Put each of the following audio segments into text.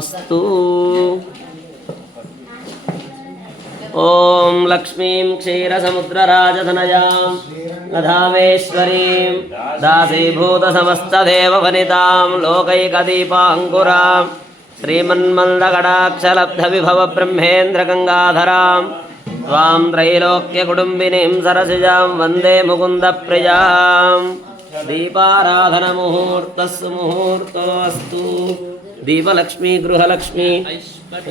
अस्तु। ओम लक्ष्मीं क्षीरसमुद्रराजधनयां दधामेश्वरीं दासीभूतसमस्तदेववनितां लोकैकदीपाङ्कुरां श्रीमन्मन्दकटाक्षलब्धविभवब्रह्मेन्द्रगङ्गाधरां त्वां त्रैलोक्यकुटुम्बिनीं सरसिजां वन्दे मुकुन्दप्रियां। दीपाराधनमुहूर्तस्सु मुहूर्तोऽस्तु। दीपलक्ष्मी गृहलक्ष्मी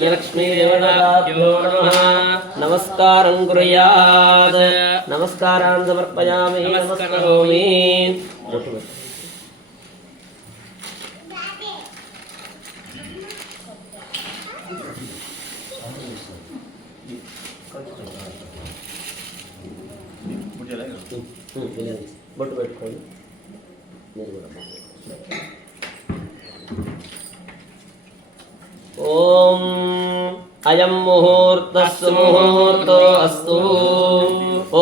लक्ष्मी देवताभ्यो नमः नमस्कारं कुर्यात्। नमस्कारान् समर्पयामि नमस्करोमि। బొట్టు పెట్టుకోండి. ओम अयं मुहूर्तस्सु मुहूर्तो अस्तु।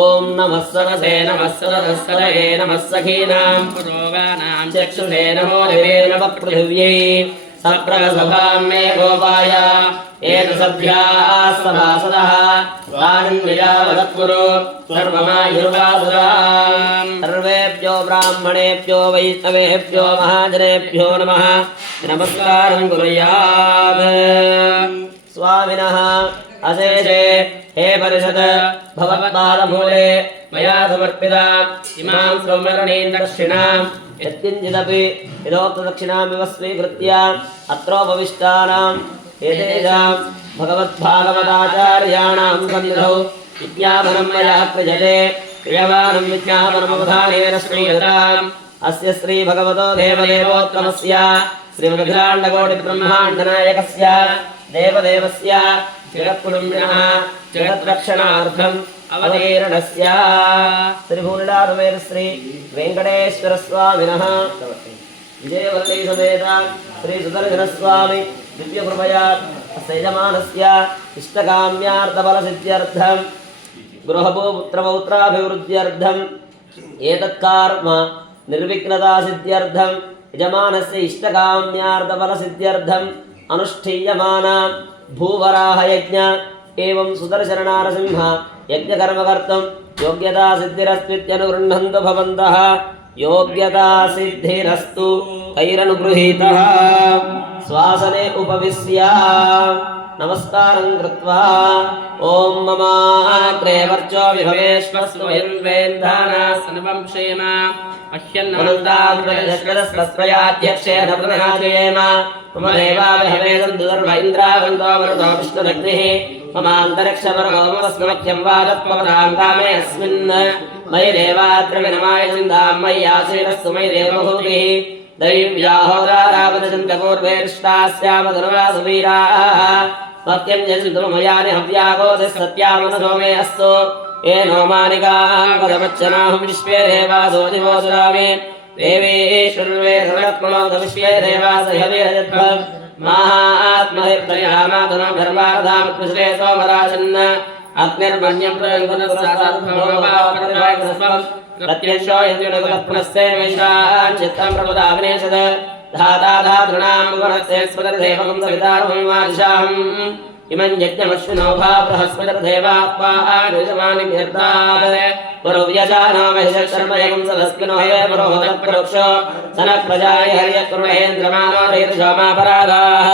ओम नमः सरसे नमः सरस्वतये नमः सखीनां पुरोगानां चक्षुषे नमो दिवे नमः पृथिव्यै सप्रसभां मे गोपाय एतसभ्याः सभासदः वान्वियावदत्कुरु सर्वमायुर्वासुरान्। सर्वेभ्यो ब्राह्मणेभ्यो वैष्णवेभ्यो महाजनेभ्यो नमः नमस्कारं कुर्यात्। स्वामिनः अशेषे हे परिषद भवत्पादमूले मया समर्पिता इमां सौमरणीं दक्षिणां यत्किञ्चिदपि यथोक्तदक्षिणामिव स्वीकृत्य अत्रोपविष्टानां एतेषां भगवद्भागवताचार्याणां सन्निधौ विज्ञापनं मया क्रियते। क्रियमाणं विज्ञापनमवधानेन श्रीयताम् अस्य श्रीभगवतो देवदेवोत्तमस्य श्रीमदखिलाण्डकोटिब्रह्माण्डनायकस्य देवदेवस्य जगत्कुटुम्बिनः जगद्रक्षणार्थम् अवतीर्णस्य श्रीभूरिडासमेत श्री वेङ्कटेश्वरस्वामिनः विजयवल्ली समेत श्री सुदर्शनस्वामी दिव्यकृपया यजमानस्य इष्टकाम्यार्थफलसिद्ध्यर्थं गृहपुत्रपौत्राभिवृद्ध्यर्थम् एतत्कर्म निर्विघ्नतासिद्ध्यर्थं यजमानस्य इष्टकाम्यार्थफलसिद्ध्यर्थम् अनुष्ठीयमाना भूवराहयज्ञ एवं सुदर्शननारसिंह यज्ञकर्मकर्तुं योग्यतासिद्धिरस्त्वित्यनुगृह्णन्तु भवन्तः। योग्यतासिद्धिरस्तु कैरनुगृहीतः। स्वासने उपविश्य नमस्कारं कृत्वा ओम मम अग्रे वर्चो विभवेश्वस्तु वैर्वेन्धानासनवं क्षेम अह्यन्नमन्दाग्रजस्वस्वयाध्यक्षेण प्रणाजयेम। मम देवाविहवेदन्तु सर्व इन्द्रावन्तो मरुतो विष्णुरग्निः ममान्तरिक्षमरुतोमस्मख्यं वादत्वमतां कामे अस्मिन् मयि देवाद्रविनमाय चिन्तां मयि आसीरस्तु मयि देवभूतिः दैव्याहोरारावदचन्द्रपूर्वेष्टास्यामधनुवासुवीराः सत्यं यजन्तु मयानि हव्यागोदिः सत्यामनसो मे अस्तु। येनो मानिकाङ्गदमच्चनाहं विश्वे देवासो दिवोसरामि देवेश्वर्वे सर्वत्मनोद विश्वे देवास हविरजद्भव माहात्महिर्दयामातनो धर्मार्धामत्मश्रे सोमराजन् अग्निर्मन्यं प्रयुगनस्साधर्मोपापरवायकस्वं प्रत्यक्षो यद्युनगुलत्पुनस्ते वैशान् चित्तं प्रबुधाग्नेशद धाता धातॄणां वनस्ते स्मदर्देवकं सवितारभूमिमादिशाहम् इमं यज्ञमश्विनो भा बृहस्पतिर्देवात्मानुजमानिर्दात् पुरुव्यजानो महिषर्मयकं सदस्मिनो हवे पुरोहतः परोक्षो सनः प्रजाय हर्यकुर्महेन्द्रमानो रेतुषोमापराधाः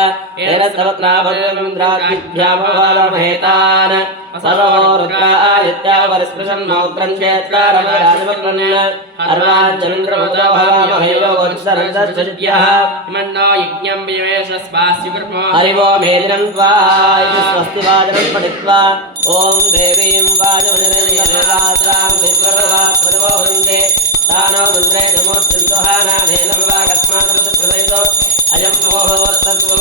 एनस्तवत्राभयमिन्द्राद्भ्यामहेतान् सरोरुद्रा आदित्या परिस्पृशन्मौत्रं चेत्कारमराजवक्लन् अर्वाञ्चन्द्रमुद्रो भवामहयोगोत्सरन्तर्जद्यः इमन्नो यज्ञं विवेशस्वास्युकृत्मो हरिवो मेदिनं त्वा इति स्वस्ति वाचनं पठित्वा ॐ देवीं वाचमनिरेन्द्रदेवात्रां विश्वरूपा प्रभवन्ते तानो मन्त्रे नमोऽर्जुन्दोहानानेन विवागस्मानमतप्रदयितो अयं मुहूर्तस्तु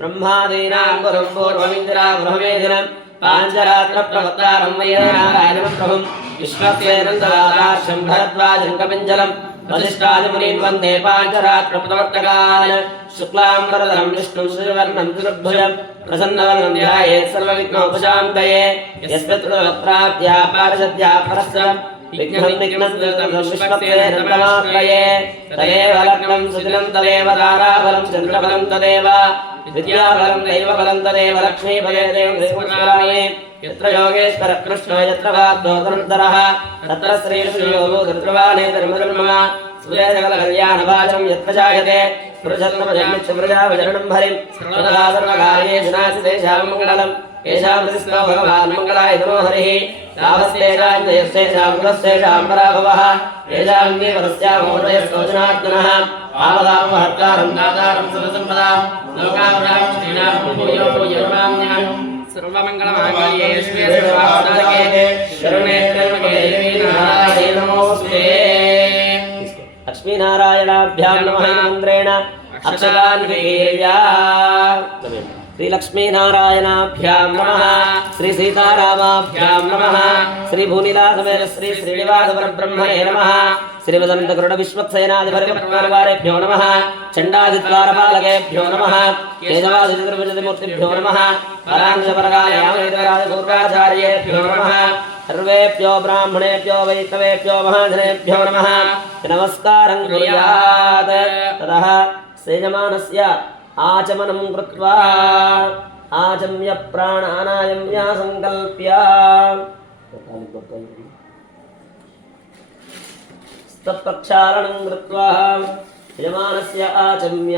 ब्रह्मादीनां गुरुं पूर्वमिन्द्रा गृहमेधिनं पाञ्चरात्रप्रवक्तारं वैरनारायणं प्रभुं विश्वस्येनन्दरादार्शं भरद्वाजं कपिञ्जलं वसिष्ठादिमुनीन् वन्दे पाञ्चरात्रप्रवर्तकान् शुक्लां वरदं विष्णुं श्रीवर्णं चतुर्भुजं प्रसन्नवदनं ध्यायेत् सर्वविघ्नोपशान्तये यस्मिन् प्राप्त्या पारिषद्या परस्परं विघ्नं विष्णुप्रिये तदेव लग्नं सुदिनं तदेव ताराबलं चन्द्रबलं तदेव विद्याबलं दैवबलं तदेव लक्ष्मीपदे देवस्मरामि यत्र योगेश्वरः कृष्णो यत्र वाग्दो धनुर्धरः तत्र श्रीयोगो धृतवाने धर्मधर्मः सूर्यजगलकल्याणभाजं यत्र जायते पुरुषन्नमजन्मिच्छप्रजावचरणं हरिं सर्वदा सर्वकार्येषु नास्ति तेषां मङ्गलम् येषां प्रतिष्ठो भगवान् मङ्गलाय तनो हरिः तावस्तेषां जयस्तेषां कुलस्तेषां पराभवः येषां देवरस्यामोदयस्तोजनात्मनः आपदामहर्तारं दातारं सर्वसम्पदां लोकावतां श्रीणां भूयो भूयोर्माम्यहं सर्वमङ्गलमाङ्गल्ये शिवे सर्वासाधके शरणे त्र्यम्बके देवी नारायणे नमोऽस्तुते लक्ष्मीनारायणाभ्यां नमः मन्त्रेण अक्षतान् विकीर्या श्री लक्ष्मीनारायणाभ्यां नमः श्री सीतारामाभ्यां नमः श्री भूनिलासमेत श्री श्रीनिवासपरब्रह्मणे नमः श्रीमदन्तगरुडविश्वक्सेनाधिपरिवारेभ्यो नमः चण्डादिद्वारपालकेभ्यो नमः केशवादितिर्भुजतिमूर्तिभ्यो नमः पराङ्गपरकालयामैतरादिपूर्वाचार्येभ्यो नमः सर्वेभ्यो ब्राह्मणेभ्यो वैष्णवेभ्यो महाजनेभ्यो नमः नमस्कारं कुर्यात् ततः सेजमानस्य आचमनं कृत्वा आचम्य प्राणानायम्य संकल्प्य स्तप्रक्षालनं कृत्वा यजमानस्य आचम्य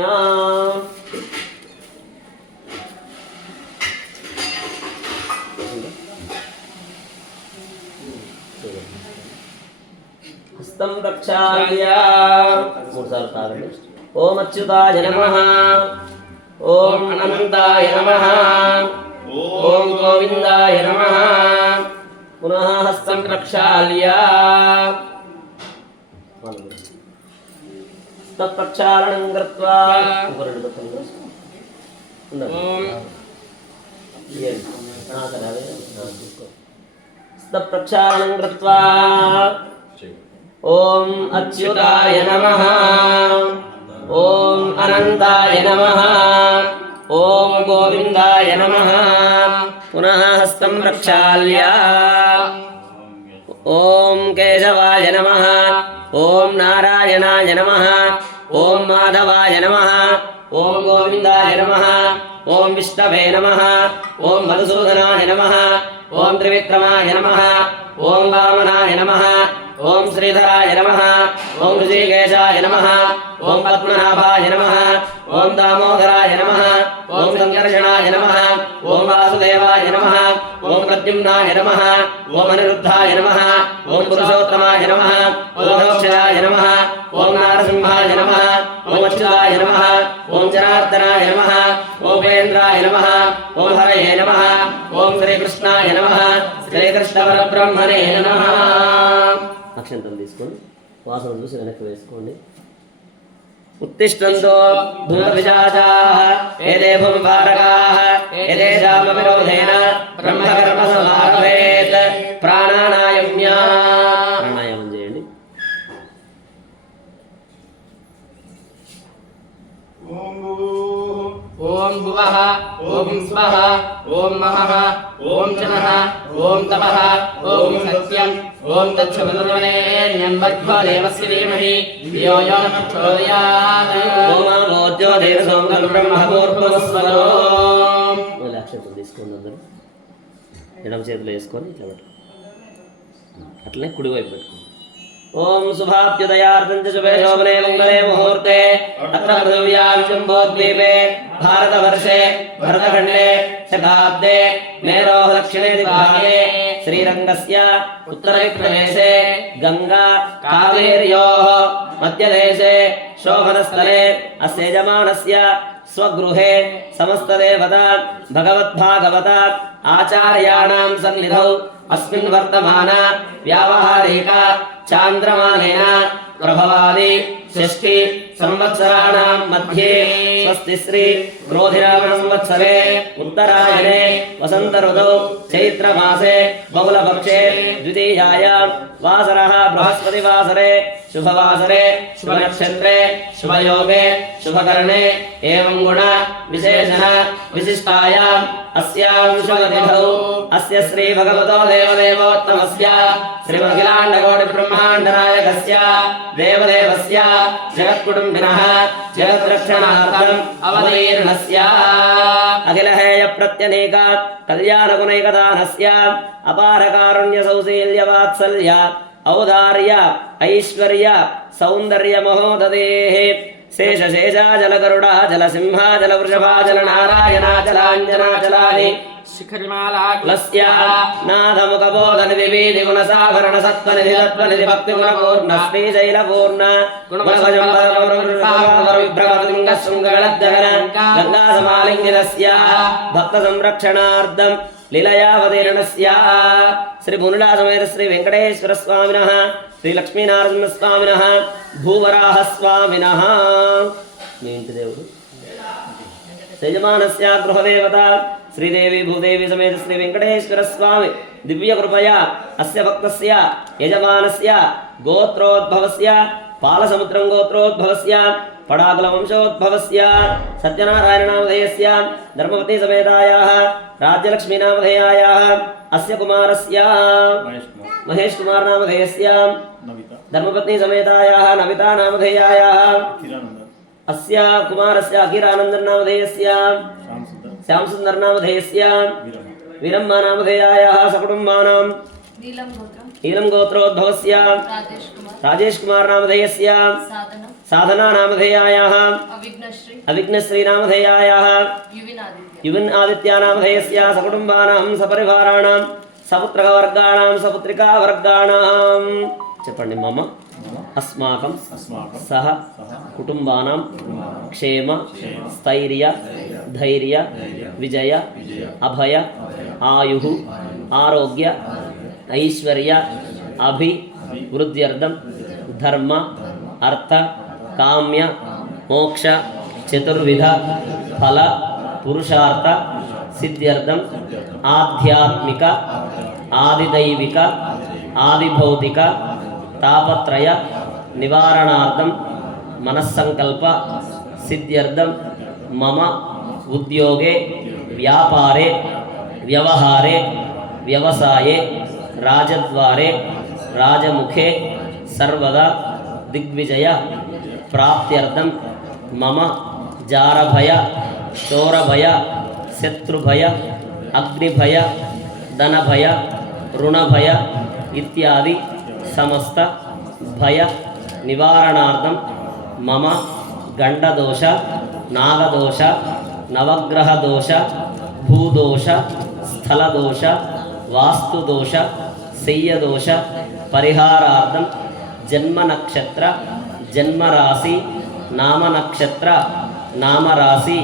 हस्तं प्रक्षाल्य ओम अच्युताय नमः ओम अनंताय नमः ओम गोविंदाय नमः पुनः हस्तं प्रक्षाल्य तत्प्रक्षालनं कृत्वा तत्प्रक्षालनं कृत्वा ओम अच्युताय नमः ओम अनंताय नमः ओम गोविंदाय नमः पुनः हस्तं प्रक्षाल्य ओम केशवाय नमः ओम नारायणाय नमः ओम माधवाय नमः ओम गोविंदाय नमः ओम विष्णवे नमः ओम मधुसूदनाय नमः ओम त्रिविक्रमाय नमः ओम वामनाय नमः ओम श्रीधराय नमः ओम ऋषिकेशाय नमः ओम पद्मनाभाय नमः ओम दामोदराय नमः ओम संकर्षणाय नमः ओम वासुदेवाय नमः ओम प्रद्युम्नाय नमः ओम अनिरुद्धाय नमः ओम पुरुषोत्तमाय नमः ओम अक्षयाय नमः ओम नारसिंहाय नमः ओम अच्युताय नमः ओम जनार्दनाय नमः ओम उपेन्द्राय नमः ओम हरये नमः ओम श्रीकृष्णाय नमः श्रीकृष्णपरब्रह्मणे नमः అక్షంతం తీసుకోండి వాసన చూసి వెనక్కి వేసుకోండి उत्तिष्ठन्तो धूमविजाताः एते भूमिभारकाः एतेषामविरोधेन ब्रह्मकर्मसमारभेत् प्राणानायम्या प्राणायामं చేయండి ओम भुवः ओम स्वः ओम महः ओम जनः ओम तपः ओम सत्यम् ओम तच्छवितुर्वरेण्यं भर्गो देवस्य धीमहि धियो यो न प्रचोदयात् ओम भोज्यो देवसोमं ब्रह्मपूर्वस्वरो అక్షంతం తీసుకోండి అందరూ ఎడమ చేతిలో వేసుకొని ఇట్లా పెట్టు అట్లనే కుడివైపు పెట్టుకోండి ओम शुभाभ्युदयार्थं च शुभे शोभने मंगले मुहूर्ते अत्र पृथिव्यां शम्भोद्वीपे भारतवर्षे भरतखण्डे शताब्दे मेरोः दक्षिणे दिग्भागे श्रीरङ्गस्य उत्तरप्रदेशे गंगा कावेर्योः मध्यदेशे शोभनस्थले अस्य यजमानस्य स्वगृहे समस्तदेवता भगवद्भागवता आचार्याणां सन्निधौ अस्मिन् वर्तमान व्यावहारिक चांद्रमानेन प्रभवादि षष्ठी संवत्सराणां मध्ये स्वस्ति श्री क्रोधिनाम संवत्सरे उत्तरायणे वसंत ऋतौ चैत्रमासे बहुलपक्षे द्वितीयायां वासरः बृहस्पतिवासरे शुभवासरे शुभनक्षत्रे शुभयोगे शुभकरणे एवं गुण विशेषण विशिष्टायाम् अस्यां शुभतिथौ अस्य श्री भगवतो देवदेवोत्तमस्य श्रीमखिलाण्डकोटिब्रह्माण्डनायकस्य देवदेवस्य जगत्कुटुम्बिनः जगद्रक्षणार्थम् अवतीर्णस्य अखिलहेय प्रत्यनेक कल्याणगुणैकदानस्य अपारकारुण्यसौशील्यवात्सल्य औदार्य ऐश्वर्य सौन्दर्य महोदधेः शेषशेषाचलगरुडाचल सिंहाचल वृषभाचल नारायणाचलाञ्जनाचलानि शिखरिमालाकुलस्य नादमुखबोधन विविधि गुणसाभरण सत्त्वनिधि तत्त्वनिधि भक्तिगुणपूर्ण श्रीशैलपूर्ण गुणभजम्बरविभ्रमलिङ्गशृङ्गगणद्गगन गङ्गासमालिङ्गिनस्य भक्तसंरक्षणार्थं लीलयावतीर्णस्य श्री मुनुला समेत श्री वेंकटेश्वर स्वामिनः श्री लक्ष्मीनारायण स्वामिनः भूवराह स्वामिनः మీ ఇంటి దేవుడు యజమానస్య గృహదేవత శ్రీదేవి భూదేవి సమేత శ్రీ వెంకటేశ్వర స్వామి దివ్య కృపయా అస్య భక్తస్య యజమానస్య గోత్రోద్భవస్య పాలసముద్రం గోత్రోద్భవస్య పడాకుల వంశోద్భవస్య సత్యనారాయణ నామధేయస్య ధర్మవతి సమేతాయాః రాజ్యలక్ష్మీ నామధేయాయాः అస్య కుమారస్య మహేష్ కుమార్ నామధేయస్య ధర్మపత్ని సమేతాయాः నవితా నామధేయాయాः अस्य कुमारस्य अखिरानन्दन नामधेयस्य श्याम सुंदर नामधेयस्य वीरम्मा नामधेयायाः सकुटुम्बानां नीलम गोत्रोद्भवस्य राजेश कुमार नामधेयस्य साधना नामधेयायाः अविघ्नश्री नामधेयायाः युविन आदित्य नामधेयस्य सकुटुम्बानां सपरिवाराणां सपुत्रवर्गाणां सपुत्रिकावर्गाणां చెప్పండి మమ अस्माकं सह कुटुंबानां क्षेम स्थैर्य धैर्य विजय अभय आयुः आरोग्य ऐश्वर्य अभिवृद्ध्यर्थं धर्म अर्थ काम्य मोक्ष चतुर्विध फल पुरुषार्थ सिद्ध्यर्थं आध्यात्मिक आदिदैविक आदिभौतिक तापत्रय निवारणार्थं मनस्संकल्प सिद्ध्यर्थं मम उद्योगे व्यापारे व्यवहारे व्यवसाये राजद्वारे राजमुखे सर्वदा दिग्विजय प्राप्त्यर्थं मम जारभय चोरभय शत्रुभय अग्निभय धनभय ऋणभय इत्यादि समस्त भय निवारणार्थं मम गंडदोष नागदोष नवग्रह दोष भूदोष स्थलदोष वास्तुदोष सेय्यदोष परिहारार्थं जन्म नक्षत्र जन्म राशि नाम नक्षत्र नाम राशि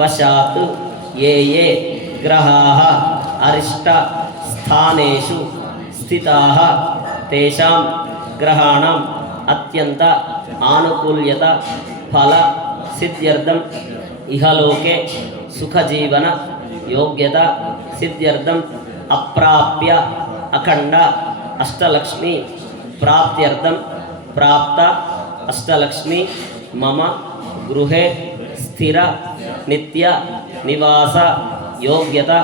वशात् ये ये ग्रहाः अरिष्ट स्थानेषु स्थिताः तेषां ग्रहाणाम् अत्यंत आनुकूल्यता फल सिद्ध्यर्थं इहलोके सुखजीवन योग्यता सिद्ध्यर्थं अप्राप्य अखंड अष्टलक्ष्मी प्राप्त्यर्थं प्राप्त अष्टलक्ष्मी मम गृहे स्थिर नित्य निवास योग्यता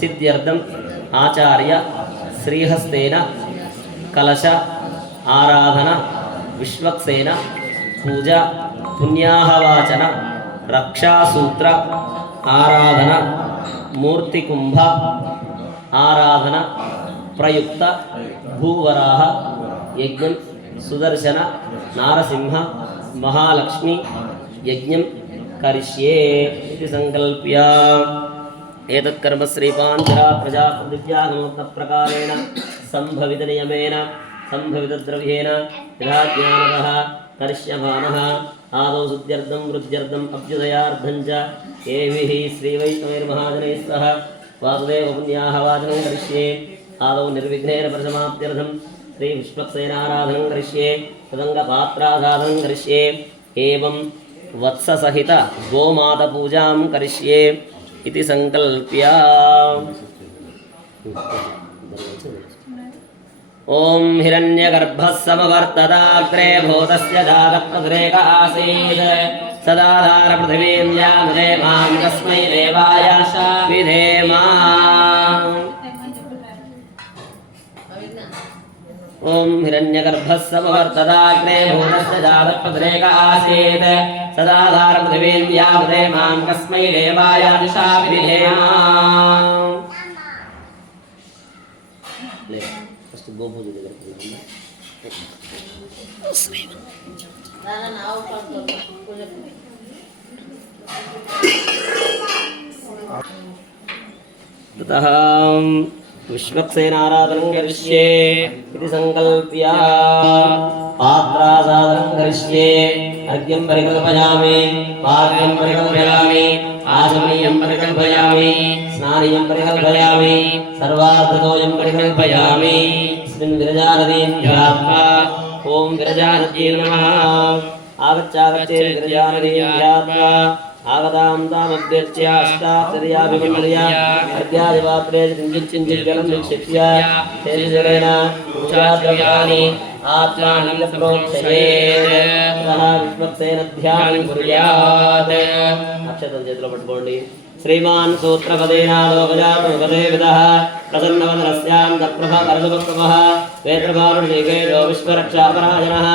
सिद्ध्यर्थं आचार्य श्रीहस्तेन कलश आराधना विश्वक्सेन पूजा पुण्याहवाचन रक्षासूत्र आराधना मूर्तिकुंभ आराधना प्रयुक्त भूवराह यज्ञ सुदर्शन नारसिंह महालक्ष्मी यज्ञ करिष्ये इति संकल्प्य एतत् कर्म श्रीपाञ्चरा प्रजापतिव्यागमोक्तप्रकारेण संभवित नियमेन संभवित द्रव्येन यथा ज्ञानतः करिष्यमाणः आदौ शुद्ध्यर्थं वृद्ध्यर्थम् अभ्युदयार्थं च एभिः श्रीवैष्णवैर्महाजनैः सह वासुदेव पुण्याहवाचनं करिष्ये आदौ निर्विघ्नेन परिसमाप्त्यर्थं श्री विश्वक्सेनाराधनं करिष्ये तदङ्गपात्राधानं करिष्ये एवं वत्ससहित गोमातपूजां करिष्ये इति संकल्प्य ओम हिरण्यगर्भः समवर्तताग्रे भूतस्य जातपद्रेक आसीत् सदाधार पृथिवीं यामदेवां तस्मै देवाय विधेम ओम हिरण्यगर्भः समवर्तताग्रे भूतस्य जातपद्रेक आसीत् सदाधार पृथिवीं यामदेवां तस्मै देवाय विधेम गोपूजा ततः विश्वक्सेनाराधनं करिष्ये इति संकल्प्य पात्रासाधनं करिष्ये अर्घ्यं परिकल्पयामि पाद्यं परिकल्पयामि आचमनीयं परिकल्पयामि स्नानीयं परिकल्पयामि सर्वार्थतोयं परिकल्पयामि अस्मिन् विरजानदीं ध्यात्वा ॐ विरजानद्यै नमः आगच्छागच्छेत् विरजानदीं ध्यात्वा आगतां तामभ्यर्च्य अष्टाक्षर्याभिमन्त्र्य अर्घ्यादिपात्रे किञ्चित् जलं निक्षिप्य तेजरेण पूजाद्रव्याणि आत्मानं प्रोक्षयेत् विश्वक्सेन ध्यानं कुर्यात् अक्षतं చేతిలో పట్టుకోండి श्रीमान सूत्रपदेनालोकजातोपदेविदः प्रसन्नवदनस्यान्तप्रभकरसुभक्तमः वेत्रभानुषेकेजो विश्वरक्षापराजनः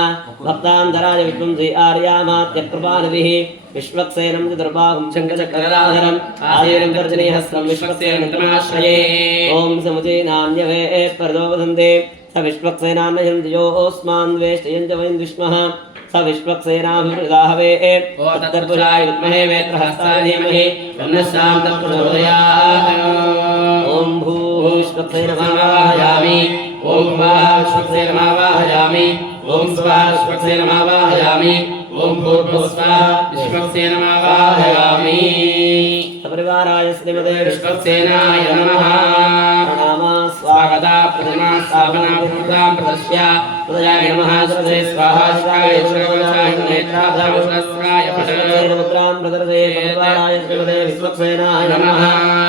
भक्तान्तराय विद्वंसी आर्यामात्यकृपानिधिः विश्वक्सेनं चतुर्बाहुं शङ्खचक्रगदाधरम् आयुर्ं गर्जनीहस्तं विश्वक्सेनमाश्रये ॐ समुचीनान्यवे प्रदोवदन्ते स विश्वक्सेनान्यजन्ति योऽस्मान् वेष्टयन्ति वयं विष्मः स विश्वक्सेनाभिमृगाहवे तत्तर्पुषाय विद्महे वेत्रहस्ताय धीमहि तन्नः प्रचोदयात् ॐ भूः विश्वक्सेनमावाहयामि ॐ भुवः विश्वक्सेनमावाहयामि ॐ स्वः विश्वक्सेनमावाहयामि ॐ भूर्भुवस्वः विश्वक्सेनमावाहयामि सपरिवाराय श्रीमते विश्वक्सेनाय नमः प्रणामा स्वागता प्रतिमा स्थापना पूर्णां प्रदर्श्य प्रदयाय नमः सर्वे स्वाहा शिवाय श्रीवत्साय नेत्राभ्यामश्रस्राय मुद्रां प्रदर्शये सपरिवाराय श्रीमते विश्वक्सेनाय नमः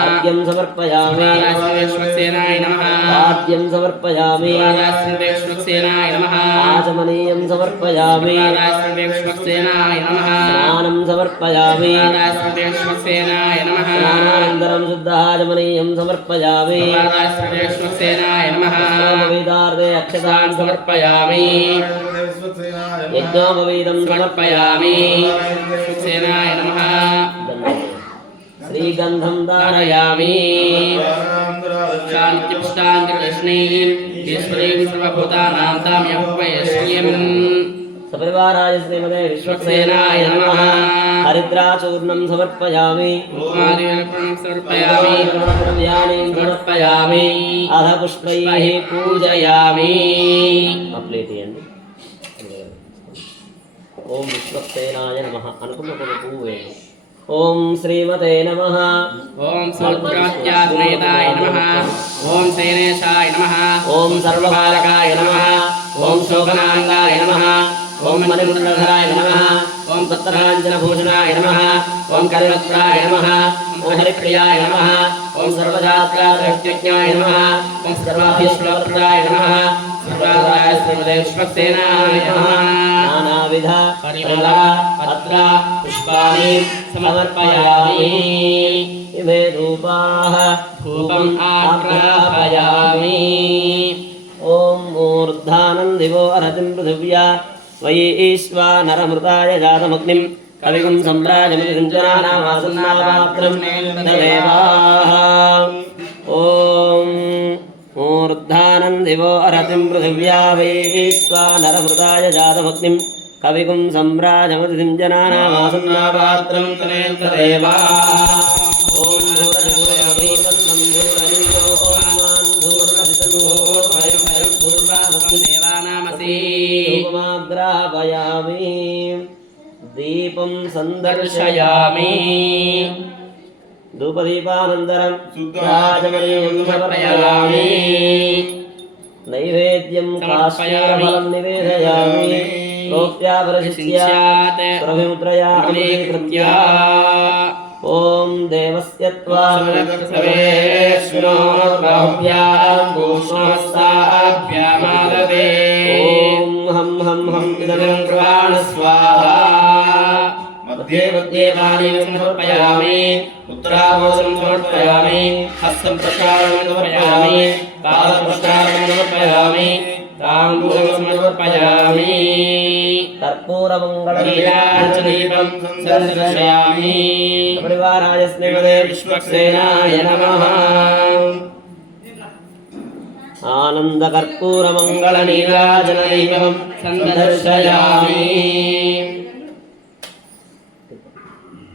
अर्घ्यं समर्पयामि विश्वक्सेनाय नमः पाद्यं समर्पयामि विश्वक्सेनाय नमः आचमनीयं समर्पयामि विश्वक्सेनाय नमः स्नानं समर्पयामि विश्वक्सेनाय नमः स्नानानन्तरं शुद्धाचमनीयं समर्पयामि विश्वक्सेनाय नमः वेदार्थे अक्षतां समर्पयामि यज्ञोपवीतं समर्पयामि विश्वक्सेनाय नमः श्रीगन्धं धारयामि शान्तिपुष्टान्तिकृष्णीं ईश्वरीं सर्वभूतानां ताम्यमुपयश्रियम् सपरिवाराय श्रीमते विश्वक्सेनाय नमः हरिद्राचूर्णं समर्पयामि द्रव्याणि समर्पयामि अध पुष्पैः पूजयामि ओम विश्वक्सेनाय नमः अनुकुम्भपुवे ओम श्रीमते नमः ओम सर्वज्ञात्मनेताय नमः ओम सेनेशाय नमः ओम सर्वभारकाय नमः ओम शोभनांगाय नमः ओम मणिकुण्डलधराय नमः ओम तत्तराञ्जनभूषणाय नमः ओम कलिवक्त्राय नमः ओम हरिप्रियाय नमः ओम सर्वजात्राय नमः ओम सर्वाभीष्टवक्त्राय नमः सर्वादाय श्रीमते विश्वक्सेनाय नमः नानाविध परिमल पत्र पुष्पाणि समर्पयामि इमे धूपाः धूपम् आग्रापयामि ओम मूर्धानं दिवो अर्हतिं पृथिव्या वैश्वानरमृताय जातमग्निं कविगुं सम्राजमृञ्जनानामासन्नापात्रं देवाः ॐ मूर्धानं दिवो अर्हतिं पृथिव्या वैश्वानरमृताय जातमग्निं कविगुं सम्राजमृञ्जनानामासन्नापात्रं देवाः धूपमाग्रापयामि दीपं सन्दर्शयामि धूपदीपानन्तरं शुद्धाचमनीयं समर्पयामि नैवेद्यं काश्मीरफलं निवेदयामि प्रोक्त्यापरशिष्यात् सुरभिमुद्रया अमृतीकृत्य ॐ देवस्य त्वा सर्वेष्णोर्बाहुभ्यां भूष्णोस्ताभ्यामाददे ॐ हं हं हं इदं कृवाण स्वाहा मध्ये मध्ये पानीं समर्पयामि उत्तराभूषं समर्पयामि हस्तं प्रक्षालनं समर्पयामि पादप्रक्षालनं समर्पयामि ताम्बूलं समर्पयामि कर्पूरमङ्गलदीपं संदर्शयामि परिवाराय श्रीमते विश्वक्सेनाय नमः आनन्दकर्पूरमङ्गलनीराजनदीपं संदर्शयामि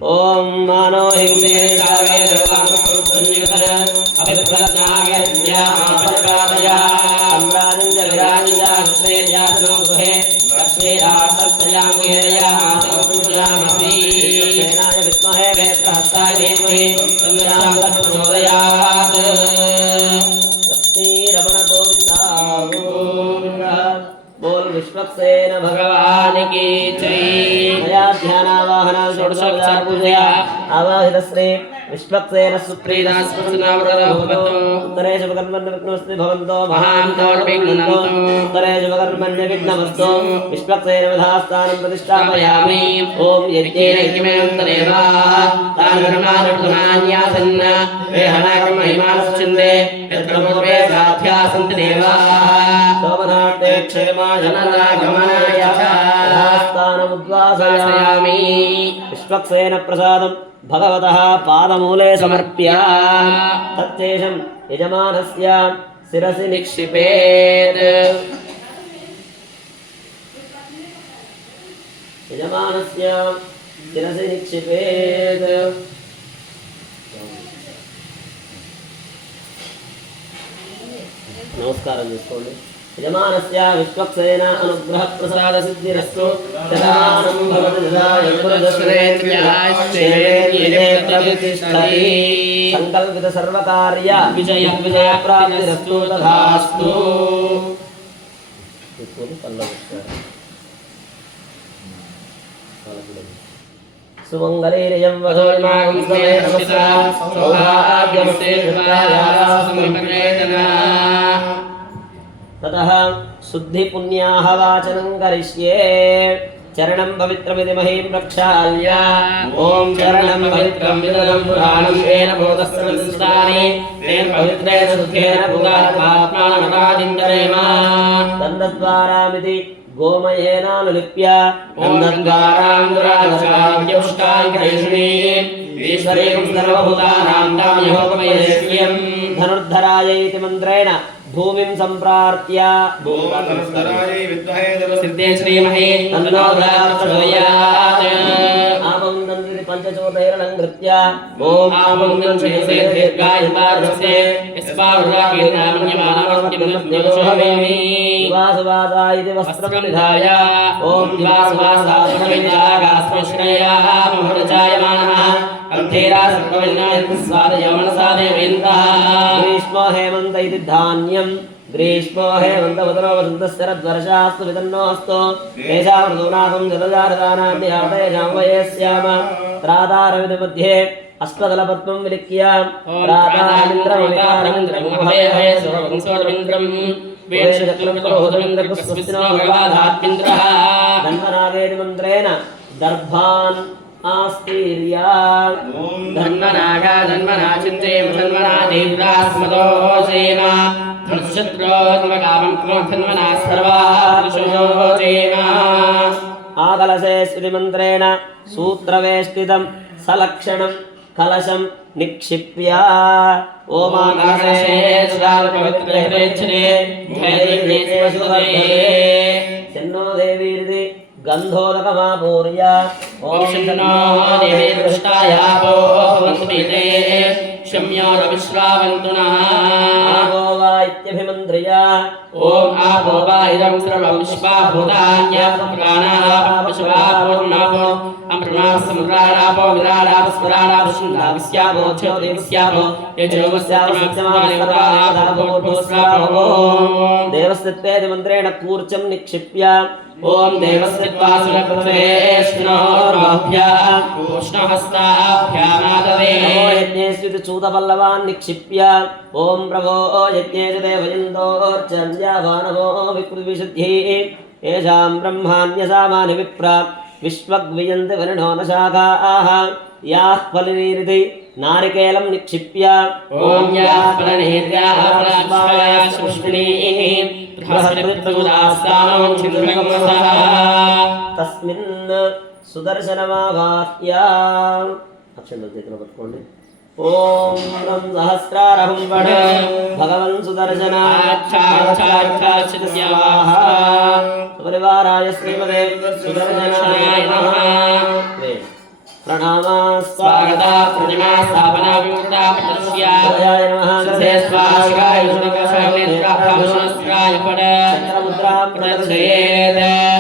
ॐ मानो हिंसेशागे देवानुपुरुषन्युतन अभिप्रज्ञागे विद्यामापरिपादया सम्राजिञ्च विराजिञ्च कृष्णेर्यातनो गृहे लक्ष्मीरासत्याङ्गेरयामासंपूजामसि सेनाय विद्महे वेत्रहस्ताय धीमहि तन्नः प्रचोदयात् लक्ष्मीरमण गोविन्द गोविन्द बोल विश्वक्सेन भगवान की जय मया ध्यानावाहना षोडशोपचार पूजया आवाहित श्री विश्वक्सेन सुप्रीता स्मृतिनावृतो उत्तरे शुभकर्मण्य विघ्नमस्तु भवन्तो महान्तोर्विघ्नन्तु उत्तरे शुभकर्मण्य विघ्नमस्तु विश्वक्सेन विधास्थानं प्रतिष्ठापयामि ॐ यज्ञेन यज्ञमेवन्तरेवाः तान् धर्मानुष्ठानान्यासन् वेहनाकर्महिमानश्चिन्दे यत्र पूर्वे साध्या सन्ति देवाः सोमनार्थे क्षेमाय जननागमनाय स्थानमुद्वासयामि विश्वक्सेन प्रसादं भगवतः पादमूले समर्प्य तच्चेषं यजमानस्य शिरसि निक्षिपेत् यजमानस्य शिरसि निक्षिपेत् नमस्कारं చేసుకోండి యజమానస్య విశ్వక్సేన అనుగ్రహ ప్రసాద సిద్ధిరస్తు యజమానం భవతి సదాయ ప్రతిష్ఠతి సంకల్పిత సర్వకార్య విజయ ప్రాప్తిరస్తు తథాస్తు సుమంగళీరయం వదోన్మాగం సమేతమస్య సౌభాగ్యమస్తే కృపాయాసమపరేతనా ततः शुद्धि पुण्याः वाचनं करिष्ये चरणं पवित्रमिति महीं प्रक्षाल्य ॐ चरणं पवित्रं विदधं पुराणं येन भूतस्संस्थानि तेन पवित्रेण शुद्धेन भूतात्मात्मानमगादिन्दरेम तन्दद्वारामिति गोमयेनानुलिप्य तन्दद्वारान्दुरागसाव्यपुष्टाङ्करेषुणी ईश्वरीं सर्वभूतानां तामयोगमयेष्यं धनुर्धराय इति मन्त्रेण भूमिं सम्प्रार्त्य भूमधनुर्धरायै विद्महे सिद्धे श्रीमहे तन्नो प्रचोदयात् आपं दन्ति पञ्चचोदयरणङ्कृत्य ॐ आपं दन्ति दीर्घायुर्वास्य यस्मावृताकीर्णामन्यमानमस्तिमनुष्योषमेमि वासवासा इति वस्त्रं विधाय ॐ वासवासास्मैजागास्मश्रयामहृतचायमानः ग्रीष्मो हेमन्त इति धान्यं ग्रीष्मो हेमन्तवदनो वसन्तशरद्वर्षास्तु वितन्नोऽस्तु तेषां ऋतूनाथं जलजारदानां निहाटयेषां वयस्याम त्रादारविधमध्ये अष्टदलपद्मं विलिख्य धन्वनादेति मन्त्रेण दर्भान् आस्तीर्या धन्वनागा धन्वनाचिन्ते धन्वना देवदास्मदोषेण धनुषत्रोन्वकामं धन्वना सर्वार्षोषेण आकलशे श्रीमन्त्रेण सूत्रवेष्टितं सलक्षणं कलशं निक्षिप्य ओमाकलशे पवित्रेच्छने शन्नो देवीर्दि गन्धोदकमापूर्य ॐ शन्नो देवी दृष्टायापो भवन्तु ते शम्यो रविश्रावन्तु नः इत्यभिमन्त्र्य ॐ आपो वा इदं सर्वं विश्वा भूतान्यः प्राणाः पशवः पूर्णापो अमृणासमुद्राणापो विराडापो स्मराडापो शुन्दाविस्यापो ज्योतिविस्यापो यजोवस्यापो देवस्थित्वेति मन्त्रेण कूर्चं निक्षिप्य ॐ देवस्थित्वासुरप्रवेश्नोर्वाभ्याम् उष्णहस्ताभ्यामादवे यज्ञेष्विति चूतपल्लवान् निक्षिप्य ॐ प्रभो यज्ञेषु देवयन्दोर्चन्द्याभानवो विकृतिविशुद्धिः येषां ब्रह्माण्यसामानि विप्र विश्वग्वियन्ति वरुणो न शाखाः याः फलिनीरिति नारिकेलं निक्षिप्य ॐ याः फलनेर्याः फलास्वायाः सृष्टिनीः बृहस्पतिर्दूतास्तानो छिन्द्रगमसः तस्मिन् सुदर्शनमावाह्य अक्षन्तों पట్టుకోండి ॐ सहस्रारहं वड भगवन् सुदर्शनाच्छाच्छाच्छाच्छाच्छाः परिवाराय श्रीमते सुदर्शनाय नमः प्रणामा स्वागता प्रतिमा स्थापना विमुक्ता पटस्याय नमः सदे स्वागाय शुभकशनेत्राभूषणस्त्राय पड चक्रमुद्रां प्रदर्शयेत्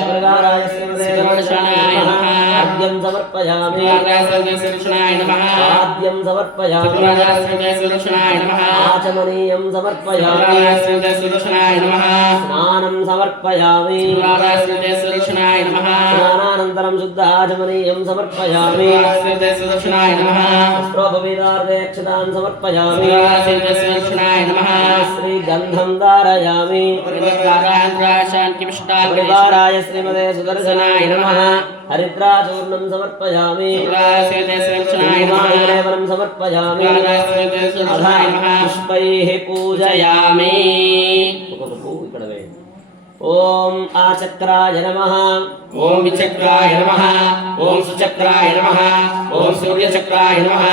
परिवाराय श्रीमते सुदर्शनाय नमः आद्यं समर्पयामि सुदर्शनाय नमः आद्यं समर्पयामि सुदर्शनाय नमः आचमनीयं समर्पयामि सुदर्शनाय नमः स्नानं समर्पयामि सुदर्शनाय नमः स्नानानन्तरं शुद्ध आचमनीयं समर्पयामि सुदर्शनाय नमः वस्त्रोपवीतार्थे अक्षतान् समर्पयामि सुदर्शनाय नमः श्रीगन्धं धारयामि परिवाराय श्रीमते सुदर्शनाय नमः हरिद्राचूर्णं समर्पयामि देवं समर्पयामि पुष्पैः पूजयामि ॐ आचक्राय नमः ॐ विचक्राय नमः ॐ सुचक्राय नमः ॐ सूर्यचक्राय नमः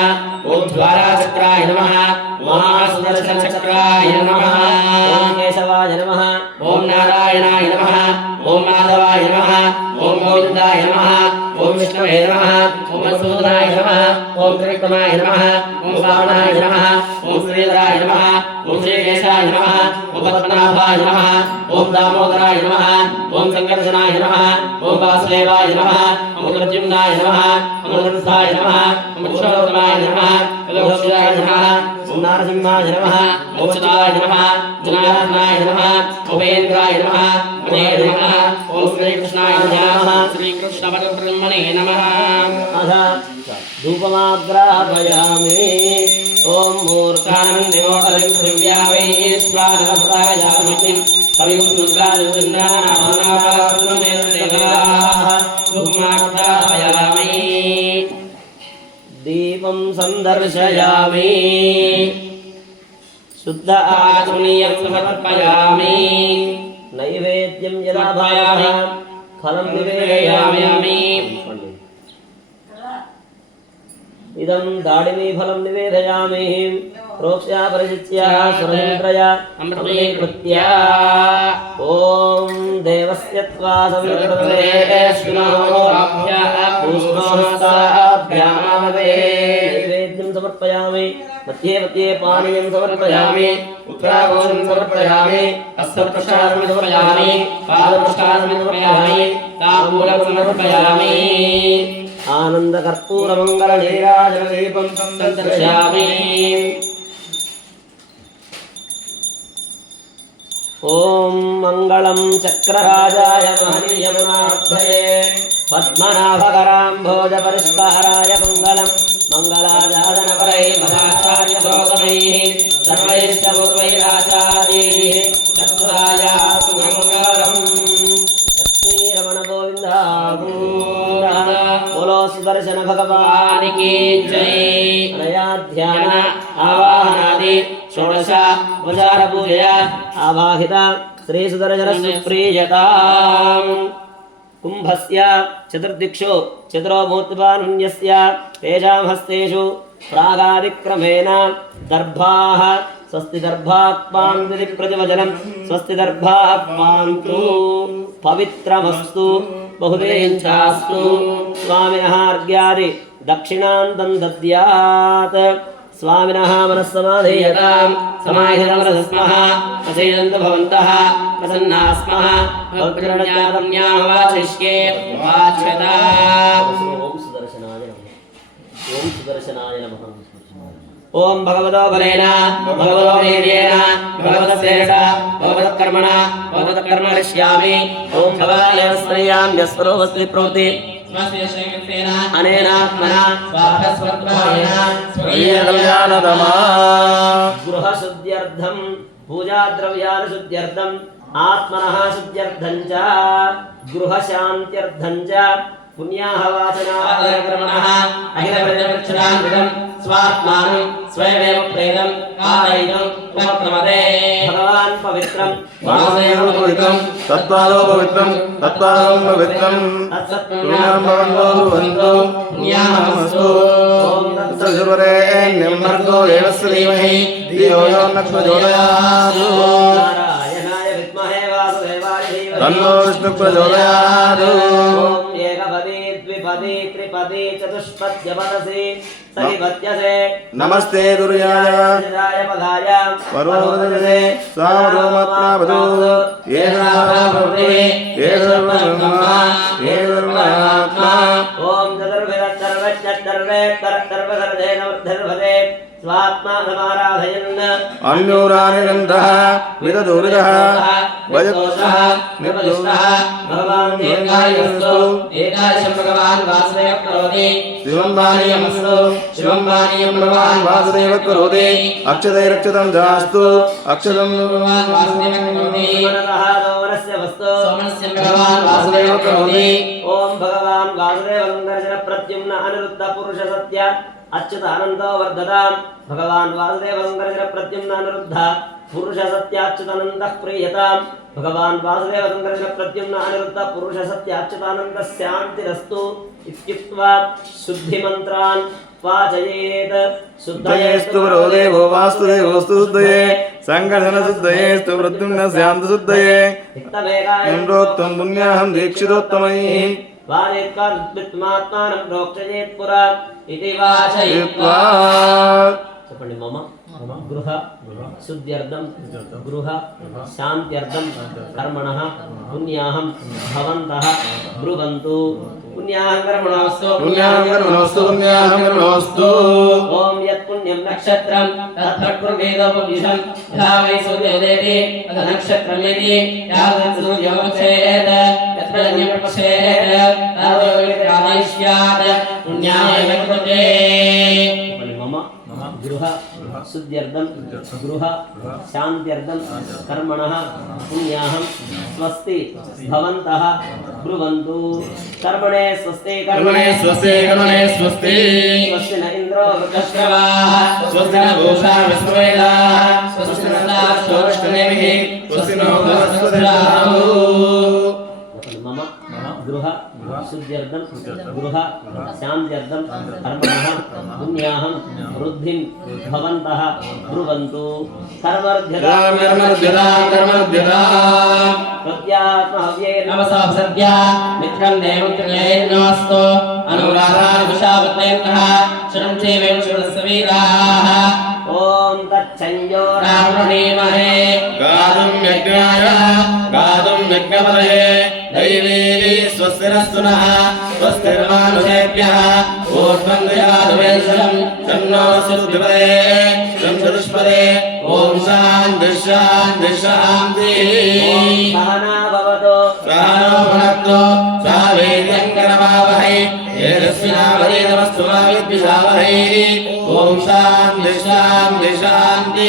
ॐ द्वाराचक्राय नमः महासुदर्शनचक्राय नमः ॐ केशवाय नमः ॐ नारायणाय नमः ॐ माधवाय नमः ॐ गोविन्दाय नमः ॐ विष्णवे नमः ॐ मधुसूदनाय नमः ॐ त्रिविक्रमाय नमः ॐ वामनाय नमः ॐ श्रीधराय नमः ॐ श्रीकेशाय नमः ॐ पद्मनाभाय नमः ॐ दामोदराय नमः ॐ संकर्षणाय नमः ॐ वासुदेवाय नमः ॐ प्रद्युम्नाय नमः ॐ नरसाय नमः ॐ पुरुषोत्तमाय नमः ॐ नमः ॐ नारसिंहाय नमः ॐ चिताय नमः जनार्दनाय नमः उपेन्द्राय नमः मणे नमः ॐ श्रीकृष्णाय नमः श्रीकृष्णपरब्रह्मणे नमः अथ धूपमाग्रापयामि ॐ मूर्धानन्दिमोदरिं पृथिव्या वै स्वानप्रदायामि धूपमाग्रापयामि दीपं सन्दर्शयामि शुद्ध आचमनीयं समर्पयामि नैवेद्यं यदा भावः फलं निवेदयामि इदं दाडिमीफलं निवेदयामि प्रोक्ष्या परिचित्या सुरेन्द्रया अमृतीकृत्य ॐ देवस्य त्वा नैवेद्यं समर्पयामि मध्ये मध्ये पानीयं समर्पयामि उत्तराघोषं समर्पयामि हस्तप्रक्षालनं समर्पयामि पादप्रक्षालनं समर्पयामि ताम्बूलं समर्पयामि आनन्दकर्पूरमङ्गलनीराजनदीपं सन्दर्शयामि ॐ मङ्गलं चक्रराजाय महनीयमुनार्थये पद्मनाभकराम्भोजपरिष्काराय मङ्गलं मङ्गलाजादनपरैर्मदाचार्यभोगमैः सर्वैश्चपूर्वैराचार्यैः चतुरायास्तु मङ्गलम् लक्ष्मीरमण गोविन्द बोलो सुदर्शन भगवान की जय। अनया ध्यान आवाहनादि षोडश उपचार पूजया आवाहिता श्री सुदर्शन सुप्रीयताम् कुंभस्य चतुर्दिक्षु चतुरोमूर्तिपानुन्यस्य तेषां हस्तेषु प्रागादिक्रमेण दर्भाः स्वस्ति दर्भाक्पान् विधि प्रतिवचनं स्वस्ति दर्भाक्पान्तु पवित्रमस्तु बहुदेयञ्चास्तु स्वामिनः अर्घ्यादि दक्षिणान्तं दद्यात् स्वामिनः मनस्समाधीयतां समाहितमनसस्मः प्रसीदन्तु भवन्तः प्रसन्नाः स्मः भवद्गुरुर्जातम्याः वाचिष्ये वाच्यता ओम सुदर्शनाय नमः ओम सुदर्शनाय नमः ओम भगवतो बलेन भगवतो वीर्येण भगवतस्येन भगवत्कर्मणा भगवत्कर्म करिष्यामि ओम भवाय स्मृयाम्यस्वरोऽस्ति प्रोति अनेनात्मना गृहशुद्ध्यर्थं पूजाद्रव्यानुशुद्ध्यर्थम् आत्मनः शुद्ध्यर्थं च गृहशान्त्यर्थं च पुण्याः वाचनाकर्मणः अखिलप्रजवक्षणान्वितं स्वात्मानं स्वयमेव प्रेतं कारयितुम् उपक्रमते भगवान् पवित्रं वासुदेवं पवित्रं तत्त्वादो पवित्रं तत्त्वादं पवित्रं पुण्यां भवन्तो पुण्यामस्तु तत्सर्वरेण्यं भर्गो देवस्य धीमहि धियो यो न प्रचोदयात् नारायणाय विद्महे वासुदेवाय धीमहि तन्नो विष्णुः प्रचोदयात् द्विपदी त्रिपदी चतुष्पद्यपदसि सहिपद्यसे नमस्ते दुर्याय पदाय वरोदरे सामरोमात्मा ये भवति ये सर्वब्रह्मा ये सर्वात्मा ओम चतुर्वेदर्वज्ञर्वेत्तर्वेत्तर्वधर्धे स्वात्मा समाराधयन् अन्योरानिरन्धः विदधूरिदः वजतोषः निर्दोषः भगवान् दीर्घायुस्तु दीर्घायुषं भगवान् वासुदेवः करोति शिवं वाणीयमस्तु शिवं वाणीयं भगवान् वासुदेवः करोति अक्षतैरक्षतं जास्तु अक्षतं भगवान् वासुदेवः करोति मनसः सोमनस्य वस्तु सोमनस्य भगवान् वासुदेवः करोति ओम भगवान् वासुदेवं दर्शन प्रद्युम्न अनिरुद्ध पुरुष सत्य अच्युतानन्दो वर्धताम् भगवान् वासुदेवं दर्शन प्रद्युम्न अनिरुद्ध पुरुष सत्य अच्युतानन्दः प्रीयताम् भगवान् वासुदेवं दर्शन प्रद्युम्न अनिरुद्ध पुरुष सत्य अच्युतानन्द शान्तिरस्तु इत्युक्त्वा शुद्धिमन्त्रान् वाचयेत् शुद्धयेस्तु वरोदेवो वासुदेवोस्तु शुद्धये सङ्गर्षणशुद्धयेस्तु प्रद्युम्न शान्तशुद्धये इन्द्रोक्तं पुण्याहं दीक्षितोत्तमैः वारेत्वात्मात्मानं प्रोक्षयेत् पुरा इति वाचयित्वा చెప్పండి మమ గృహ శుద్ధ్యర్థం గృహ శాంత్యర్థం కర్మణః పుణ్యాహం భవంతః బ్రువంతు పుణ్యాహం కర్మణోస్తు పుణ్యాహం కర్మణోస్తు పుణ్యాహం కర్మణోస్తు ఓం యత్ పుణ్యం నక్షత్రం తత్ప్రవేదోపవిశం యథా వై సూర్యోదయతే తద నక్షత్రం యది యావత్ సూర్యోపసేత్ తత్ప్రజ్ఞం ప్రపసేత్ తద్యోగిరాదయిష్యాత్ పుణ్యాయ వికృతే మమ గృహ శుద్ధ్యర్థం గృహ శాంత్యర్థం కర్మణః పుణ్యాహం స్వస్తి భవంతః బ్రువంతు కర్మణే స్వస్తి కర్మణే స్వస్తి కర్మణే స్వస్తి స్వస్తి న ఇంద్రో వృకశ్రవాః స్వస్తి న భూషా విశ్వవేదాః స్వస్తి నస్తాక్షోష్ఠనేమిః స్వస్తి నో బృహస్పతిర్దధాతు మమ గృహ శుద్ధ్యర్థం గృహ శాంత్యర్థం కర్మణః పుణ్యాహం వృద్ధిం భవంతః బ్రువంతు కర్మర్ధ్యతాం ప్రత్యాత్మహవ్యేన నమసః సద్య మిత్రం దేవత్రయేనోస్తు అనురాధానుషావతేనః శరణం చేవేం శురస్వీరాః ఓం తచ్చంజో రావణీమహే గాతుం యజ్ఞాయ గాతుం యజ్ఞపదయే దైవీ స్వస్తిరస్తు నః స్వస్తిర్మానుషేభ్యః ఊర్ధ్వం దయాదువేశం తన్నో సుద్ధిపదే తం చతుష్పదే ఓం శాంతి శాంతి శాంతి సహనా భవతు సహనో భునక్తు సహ వీర్యంకరమావహై తేజస్వినావధీతమస్తు మా విద్విషావహై ఓం శాంతి శాంతి శాంతి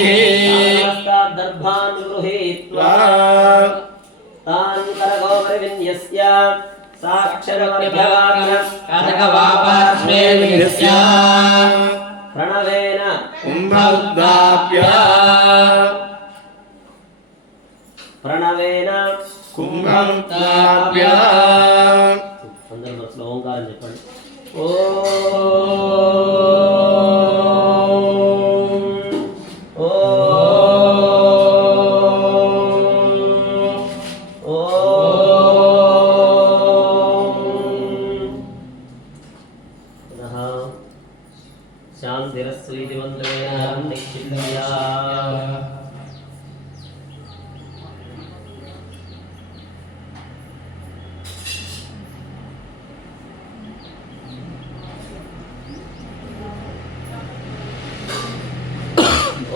దర్భాన్ గృహీత్వా తాన్ కరగోపరివిన్యస్య సాక్షరవర్ధవాన కనకవాపార్శ్వే వినిస్య ప్రణవేన కుంభోద్ధాప్య ప్రణవేన కుంభోద్ధాప్య అందరూ మనసులో ఓంకారం చెప్పండి శాంతిరస్సు इति मन्त्रेण दीक्षितया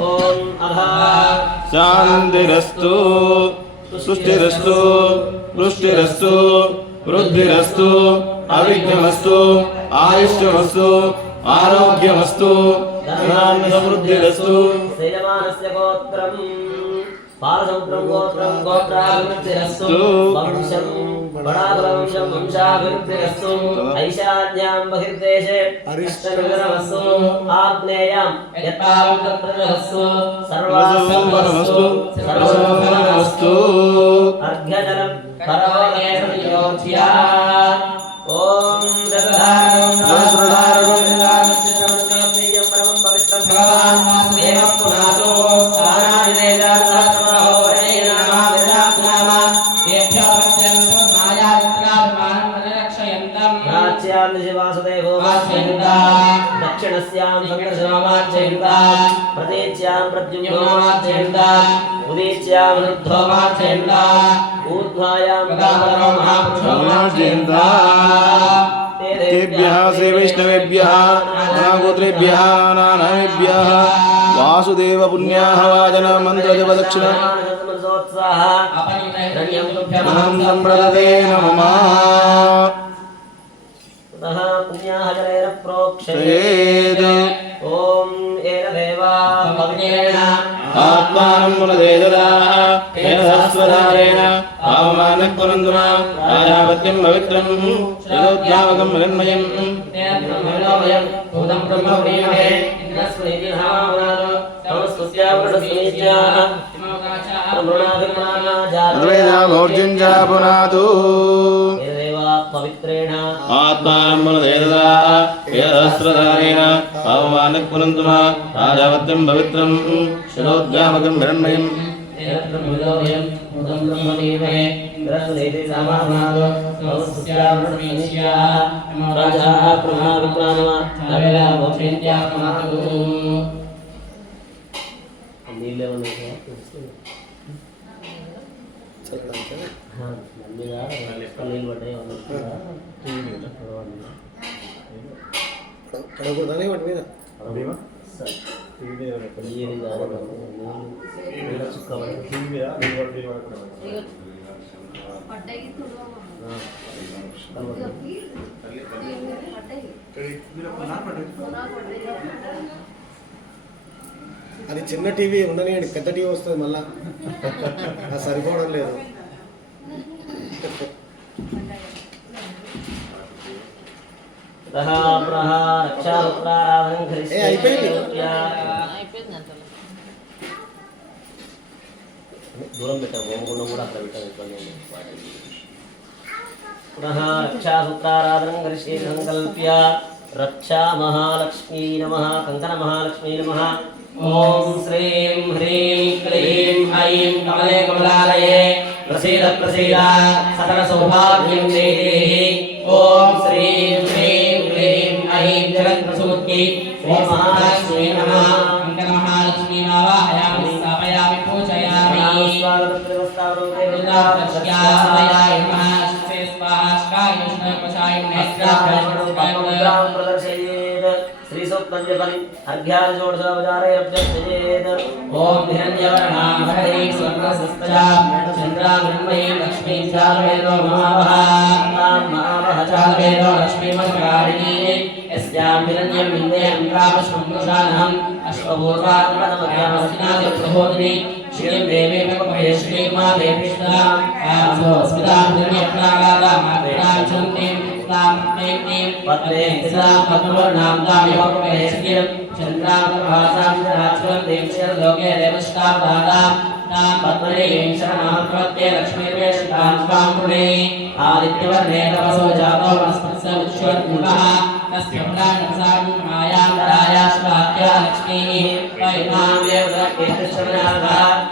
ओम अधा शान्तिरस्तु सुष्टिरस्तु पुष्टिरस्तु वृद्धिरस्तु अविघ्नमस्तु आयुष्यमस्तु आरोग्यमस्तु धनान्यसमृद्धिरस्तु श्रीयमानस्य गोत्रम् पारसमुद्रं गोत्रं गोत्राभिवृद्धिरस्तु वंशं बडाकुलवंशं वंशाभिवृद्धिरस्तु ऐशान्यां बहिर्देशे अरिष्टनगरमस्तु आग्नेयां यत्पावं तत्रजलस्तु सर्वासम्पदमस्तु सर्वमस्तु अर्घ्यजलं करोनेयोध्या ॐ सहस्रधारं निरामश्चित्रमनुमेयं परमं पवित्रं भगवान् वासुदेवः पुनातो स्थानादिनेजान् सहस्रमहोरेण नाम तेभ्यः पश्यन्तु मायावित्राभिमानं परिरक्षयन्तम् प्राच्यां दिशि वासुदेवो वासयन्ता दक्षिणस्यां सङ्कर्षणो वाचयन्ता प्रतीच्यां प्रद्युम्नो वाचयन्ता उदीच्यां वृद्धो वाचयन्ता ऊर्ध्वायां गदाधरो महापुरुषो वाचयन्ता तेभ्यः श्रीवैष्णवेभ्यः नागोत्रेभ्यः नानामेभ्यः वासुदेव पुण्याः वाचन मन्त्रजपदक्षिण आनन्दं प्रददे नमः ततः पुण्याः जलेन प्रोक्षयेत् प्रेद ॐ येन देवा पवित्रेण आत्मानं पुनदेददाः येन सहस्रधारेण पावमानः पुनन्दुना राजापत्यं पवित्रं श्रीरोद्यावकं मृन्मयम् तेन ब्रह्मणोऽयं भूतं ब्रह्मप्रियमहे इन्द्रस्मृति धामानादो तमस्कुस्यावृतस्मीत्याः अद्वैतामूर्तिं च पुनातु पवित्रेण आत्मानं पुनदेददाः येन सहस्रधारेण पावमानः पुनन्दुना राजापत्यं पवित्रं श्रीरोद्यावकं मृन्मयम् ब्रह्मणोऽयं भूतं ब्रह्मप्रियमहे इन्द्रस्मृति धामानादो तमस्कुस्यावृतस्मीत्याः राजाः ब्रह्मविद्वानः तवेलावोचिन्त्याः पुनातु నీళ్ళే ఉన్నాయి నీళ్ళు పడ్డాయి పడకూడదని వాటి మీద అది చిన్న టీవీ ఉండనియండి, పెద్ద టీవీ వస్తుంది మళ్ళా, అది సరిపోవడం లేదు. అయిపోయింది దూరం పెట్టాము కూడా అట్లా పెట్టాము. పునః రక్షాసూత్రారాధనం కరిష్యే సంకల్ప్య రక్షా మహాలక్ష్మీ నమః కంకణ మహాలక్ష్మీ నమః. ఓం శ్రీం హ్రీం క్లీం ఐం కమలే కమలాలయే ప్రసీద ప్రసీద సకల సౌభాగ్యం దేహి. ఓం శ్రీం హ్రీం క్లీం ఐం జగత్ ప్రసూతి శ్రీ మహాలక్ష్మీ నమః కంకణ మహాలక్ష్మీ నవాహయామి స్థాపయామి పూజయామి. श्री सूक्तंजपनि अर्घ्याजोड़सोपचारयब्जयेत्. ओम हिरण्यवर्णां हरिं स्वर्णसस्तजां चन्द्रामृण्मयीं लक्ष्मीं चालवेदो महावः. तां महावः चालवेदो लक्ष्मीमत्कारिणी यस्यां हिरण्यं विन्देयं कामश्वं पुरुषाणहम् अश्वपूर्वात्मनमध्यामस्नादिप्रबोधिनी श्रीं देवी भगवते श्रीमा देवीष्ठां स्मितां हिरण्यप्रागादां मात्रां चन्तीं तां देवीं पद्मे स्थितां पद्मवर्णां तां योगमेश्वर्यं चन्द्रां प्रभासां राजवं देवीं लोके देवष्टां दातां तां पद्मनीं शरणं प्रपद्ये लक्ष्मीर्वेष्टां स्वां पुणे. आदित्यवर्णे तपसो जातो वनस्पतिः उच्चोन्मुखः तस्य प्राणसामायामरायाश्वाक्या लक्ष्मीः वैनां देवताकेतश्रवणाः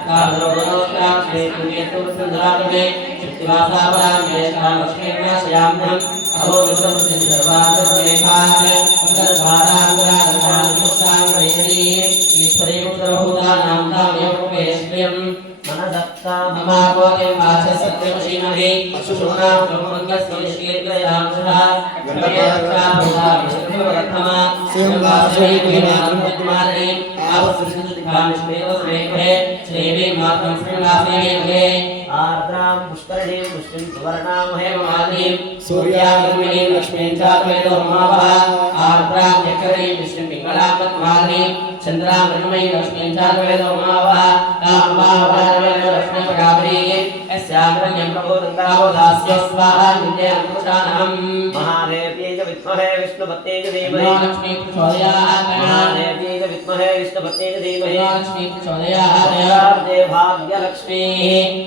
कादरोदोक्राश्वेतुमेतुसुन्दरातुमे चित्तिवासावरामेष्टामश्मेनाशयाम्यहम् अहो विश्वसिद्धिर्वाचस्मेघात् मङ्गलद्वाराङ्गुरादशानुष्ठाङ्गैश्वरीः ईश्वरी उत्तरभूतानां तामेवोपेश्वयम् मनसत्ता ममापोतिं वाचसत्यमशीमहि अशुभनां ब्रह्मङ्गस्वैश्वर्ययांशः गणपतिर्चाभूता विष्णुरत्नमा सिंहासनैकुमारकुमारी आवसृष्टिकामिष्मेवस्मेघे श्रीवीं मातं श्रीनिवासेगे आर्द्रां पुष्करणीं पुष्टिं सुवर्णामहे ममालीं सूर्याग्निं लक्ष्मीं चात्वेदोमावः आर्द्रां यक्षरीं विष्णुं पिङ्गलां पद्मालीं चन्द्रां ब्रह्मैं लक्ष्मीं चात्वेदोमावः यस्याग्रण्यं प्रबोधन्तावदास्य स्वाहा विद्यानुष्ठानम् महादेव्यै च विद्महे विष्णुपत्न्यै च धीमहि लक्ष्मी प्रचोदयात् महादेव्यै च विद्महे विष्णुपत्न्यै च धीमहि लक्ष्मी प्रचोदयात् भाग्यलक्ष्मीः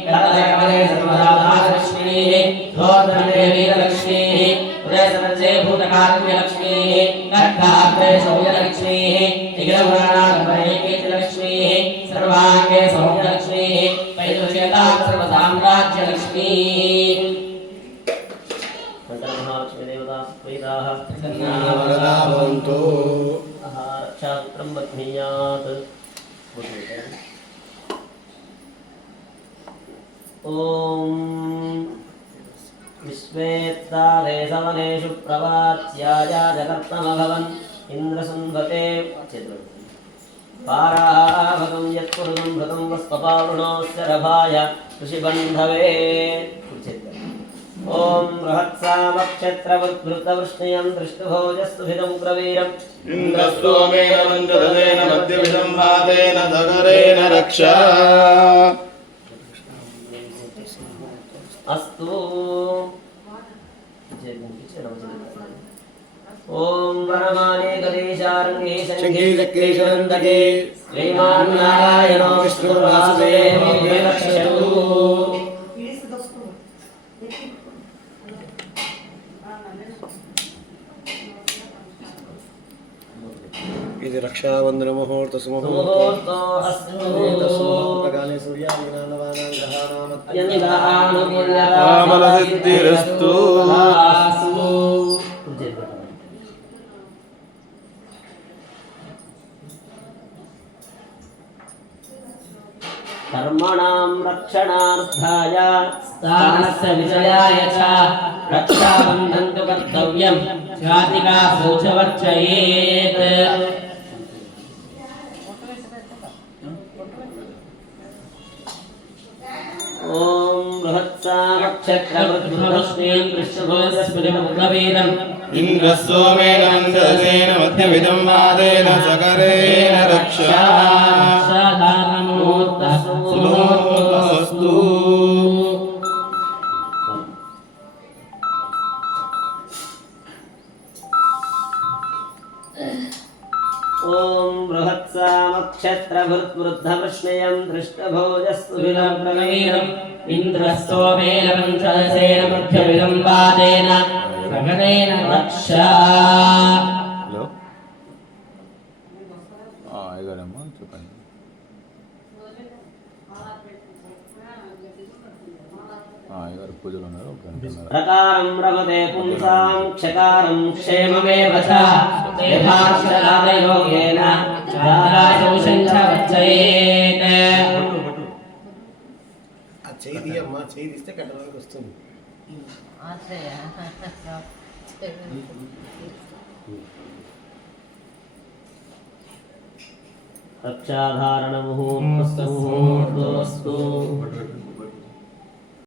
कमले सर्वदाधारलक्ष्मीः धोत्रणे वीरलक्ष्मीः उदयसनजे भूतकारुण्यलक्ष्मीः कट्टाग्रे शौर्यलक्ष्मीः निखिलपुराणागणैकेतलक्ष्मीः सर्वाङ्गे सौम्यलक्ष्मीः पैदुषेता सर्वसाम्राज्यलक्ष्मीः महालक्ष्मी देवता प्रीताः प्रसन्ना भवन्तु रक्षासूत्रं बध्नीयात् ॐ विश्वेत्तारे सवनेषु प्रवाच्याय जगत्तमभवन् इन्द्रसंवते पाराभगं यत्पुरुषं भृतं वस्पपावृणोस्य रभाय ऋषिबन्धवे ॐ बृहत्सामक्षत्रवृत्तवृष्णियं दृष्टुभोजस्तुभिदं प्रवीरम् इन्द्रस्तोमेन मन्ददलेन मध्यविदं वादेन दगरेण रक्षा अस्तु ॐ वनमाने गणेशारण्ये शङ्खीचक्रेशनन्दके श्रीमान् नारायणो विष्णुर्वासुदेवो रक्षतु ఇది రక్షాబంధన ముహూర్త मुहूर्तो సుముహూర్తకాలే సూర్యాదినానవానాం ग्रहाणामलसिद्धिरस्तु कर्मणां रक्षणार्थाय स्थानस्य विजयाय च रक्षाबन्धनं तु कर्तव्यं जातिका शोचवर्चयेत् ॐ बृहत्सामक्षत्रवृद्धवृष्णीं कृष्णभोजस्फुरिमुग्रवीरम् इन्द्रस्तोमेन मन्ददलेन मध्यविदं वादेन सकरेण रक्षा सुमुहूर्तस्तु ॐ बृहत्सामक्षत्रवृद्धवृष्णियं दृष्टभोजस्तुभिदं इन्द्रस्तोमेन पञ्चदशेन मध्यविदं वादेन गगनेन रक्षा హలో అయ్యగారమ్మా చెప్పండి అయ్యగారు పూజలు ఉన్నారు प्रकारं रमते पुंसां क्षकारं क्षेममेव च देभाक्षरादयोगेन चाराशोषं च वर्चयेत् ఆ చేయి అమ్మా చేయి తీస్తే కట్టడానికి వస్తుంది रक्षाधारणमुहूर्तस्तु